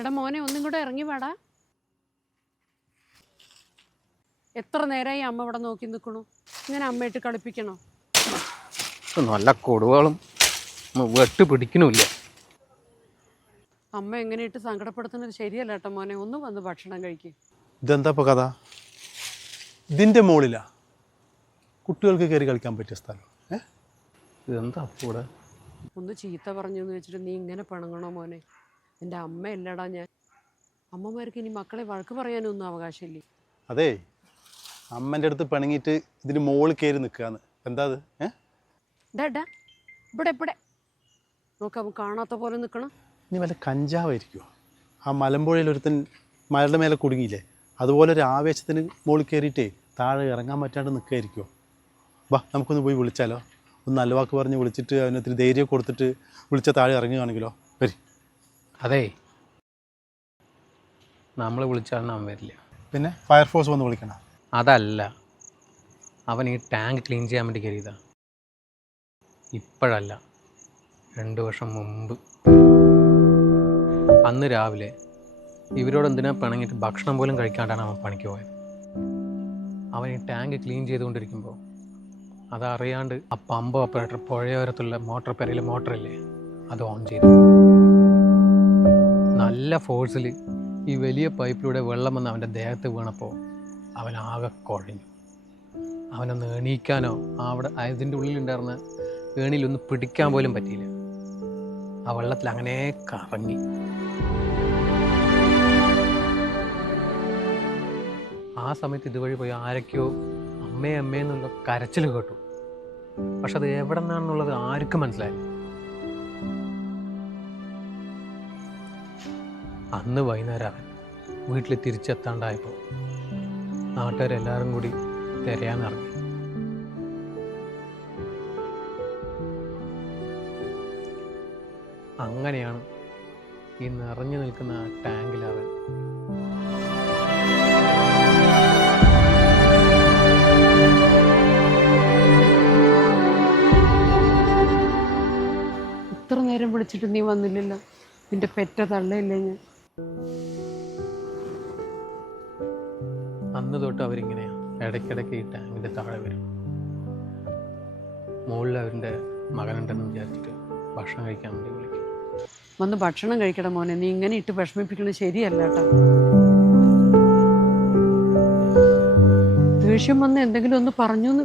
എടാ മോനെ ഒന്നും കൂടെ ഇറങ്ങി വാടാ. എത്ര നേരമായി അമ്മ ഇവിടെ നോക്കി നിൽക്കണു? ഇങ്ങനെ അമ്മയിട്ട് കളിപ്പിക്കണോ? നല്ല കൊടുവാളും വെട്ട് പിടിക്കണില്ല. അമ്മ എങ്ങനെയിട്ട് സങ്കടപ്പെടുത്തുന്നത് ശരിയല്ല കേട്ടോ മോനെ. ഒന്ന് വന്ന് ഭക്ഷണം കഴിക്കും. ഇതെന്താ ഇപ്പോൾ കഥ? ഇതിൻ്റെ മുകളിലാ കുട്ടികൾക്ക് കയറി കളിക്കാൻ പറ്റിയ സ്ഥലം. ഇതെന്താ കൂടെ ഒന്ന് ചീത്ത പറഞ്ഞു എന്ന് വെച്ചിട്ട് നീ ഇങ്ങനെ പിണങ്ങണോ മോനെ? എൻ്റെ അമ്മയല്ലടാ ഞാൻ. അമ്മമാർക്ക് ഇനി മക്കളെ വഴക്ക് പറയാനൊന്നും അവകാശമില്ലേ. അതേ, അമ്മൻ്റെ അടുത്ത് പിണങ്ങിയിട്ട് ഇതിന് മുകളിൽ കയറി നിൽക്കുകയെന്ന്. എന്താ അത്? ഡാ ഇവിടെ ഇവിടെ നോക്കാം, കാണാത്ത പോലെ നിൽക്കണം. ഇനി വല്ല കഞ്ചാവായിരിക്കുമോ? ആ മലമ്പുഴയിൽ ഒരുത്തൻ മലയുടെ മേലെ കുടുങ്ങിയില്ലേ, അതുപോലെ ഒരു ആവേശത്തിന് മുകളിൽ കയറിയിട്ടേ താഴെ ഇറങ്ങാൻ പറ്റാണ്ട് നിൽക്കുകയായിരിക്കുമോ? വാ, നമുക്കൊന്ന് പോയി വിളിച്ചാലോ? ഒന്ന് നല്ല വാക്ക് പറഞ്ഞ് വിളിച്ചിട്ട് അവനൊത്തിരി ധൈര്യം കൊടുത്തിട്ട് വിളിച്ച താഴെ ഇറങ്ങുകയാണെങ്കിലോ? വരി. അതേ, നമ്മൾ വിളിച്ചാൽ അവൻ വരില്ല. പിന്നെ ഫയർഫോഴ്സ് വന്ന് വിളിക്കണം? അതല്ല, അവൻ ഈ ടാങ്ക് ക്ലീൻ ചെയ്യാൻ വേണ്ടി കയറിയതാ. ഇപ്പോഴല്ല, 2 വർഷം മുമ്പ്. അന്ന് രാവിലെ ഇവരോട് എന്തിനാ പിണങ്ങിയിട്ട് ഭക്ഷണം പോലും കഴിക്കാണ്ടാണ് അവൻ പണിക്ക് പോയത്. അവൻ ഈ ടാങ്ക് ക്ലീൻ ചെയ്തുകൊണ്ടിരിക്കുമ്പോൾ അതറിയാണ്ട് ആ പമ്പ് ഓപ്പറേറ്റർ പുഴയോരത്തുള്ള പെരയിലെ മോട്ടറില്ലേ, അത് ഓൺ ചെയ്തു. നല്ല ഫോഴ്സിൽ ഈ വലിയ പൈപ്പിലൂടെ വെള്ളം വന്ന് അവൻ്റെ ദേഹത്ത് വീണപ്പോൾ അവൻ ആകെ കുഴഞ്ഞു. അവനൊന്ന് എണീക്കാനോ അവിടെ അതിൻ്റെ ഉള്ളിലുണ്ടായിരുന്ന ഏണിയിലൊന്ന് പിടിക്കാൻ പോലും പറ്റിയില്ല. ആ വെള്ളത്തിൽ അങ്ങനെ കറങ്ങി. ആ സമയത്ത് ഇതുവഴി പോയി ആരൊക്കെയോ അമ്മയെന്നുള്ള കരച്ചിൽ കേട്ടു. പക്ഷെ അത് എവിടെ നിന്നാണെന്നുള്ളത് ആർക്കും മനസ്സിലായില്ല. അന്ന് വൈകുന്നേരം അവൻ വീട്ടിൽ തിരിച്ചെത്താണ്ടായപ്പോൾ നാട്ടുകാരെല്ലാവരും കൂടി തിരയാനിറങ്ങി. അങ്ങനെയാണ് ഈ നിറഞ്ഞു നിൽക്കുന്ന ആ ടാങ്കിൽ അവൻ ഇത്ര നേരം വിളിച്ചിട്ട് നീ വന്നില്ലല്ലോ. നിന്റെ പെറ്റ തള്ളയില്ലേ ഞാൻ. അന്ന് തൊട്ട് അവരിങ്ങനെയാണ്. ഇടയ്ക്കിടയ്ക്ക് ഈ ടാങ്കിൻ്റെ താഴെ വരും. മുകളിൽ അവരുടെ മകനുണ്ടെന്ന് വിചാരിച്ചിട്ട് ഭക്ഷണം കഴിക്കാൻ വേണ്ടി വിളിക്കും. വന്ന് ഭക്ഷണം കഴിക്കട മോനെ. നീ ഇങ്ങനെ ഇട്ട് വിഷമിപ്പിക്കുന്നത് ശരിയല്ല കേട്ടോ. ദേഷ്യം വന്ന് എന്തെങ്കിലും ഒന്ന് പറഞ്ഞു എന്ന്